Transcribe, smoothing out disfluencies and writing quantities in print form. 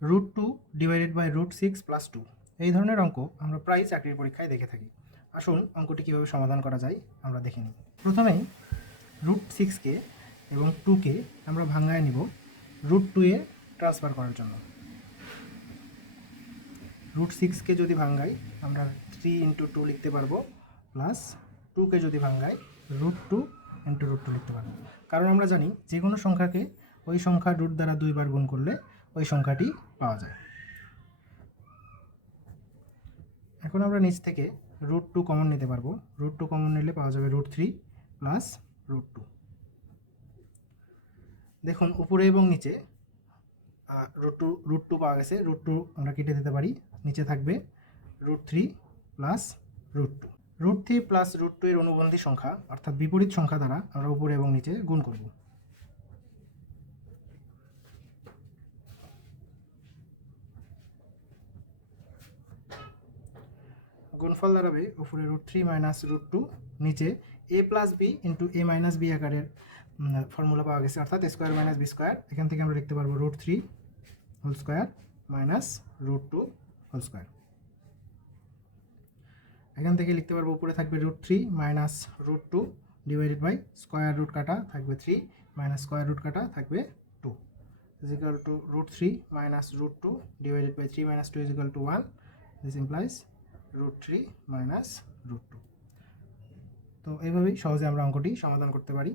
√2 divided by √6 plus 2। এই ধরনের অঙ্ক আমরা প্রায় চাকরির পরীক্ষায় দেখে থাকি। আসুন অঙ্কটি কীভাবে সমাধান করা যায় আমরা দেখে নিই। প্রথমেই √6কে এবং 2কে আমরা ভাঙায় নিব √2 এ ট্রান্সফার করার জন্য। √6কে যদি ভাঙাই আমরা 3 × 2 লিখতে পারবো, প্লাস 2কে যদি ভাঙাই √2 × √2 লিখতে পারবো। কারণ আমরা জানি যে কোনো সংখ্যাকে ওই সংখ্যার রুট দ্বারা 2 বার গুণ করলে ওই সংখ্যাটি পাওয়া যায়। এখন আমরা নিচ থেকে √2 কমন নিতে পারবো। √2 কমন নিলে পাওয়া যাবে √3 প্লাস √2। দেখুন উপরে এবং নিচে √2 পাওয়া গেছে। √2 আমরা কেটে দিতে পারি, নিচে থাকবে √3 প্লাস √2। √3 প্লাস √2 এর অনুবন্ধী সংখ্যা অর্থাৎ বিপরীত সংখ্যা দ্বারা আমরা উপরে এবং নিচে গুণ করব। গুণফল দাঁড়াবে উপরে √3 মাইনাস √2, নিচে a plus B into a minus B আকারের ফর্মুলা পাওয়া গেছে, অর্থাৎ স্কোয়ার মাইনাস বি স্কোয়ার। এখান থেকে আমরা লিখতে পারবো √3 whole square minus √2 whole square. এখান থেকে লিখতে পারবো উপরে থাকবে √3 minus √2 divided by square root কাটা থাকবে 3 মাইনাস স্কোয়ার রুট কাটা থাকবে 2 is equal to √3 minus √2 divided by 3 minus 2 is equal to 1। This implies √3 minus √2। তো এইভাবেই সহজে আমরা অঙ্কটি সমাধান করতে পারি।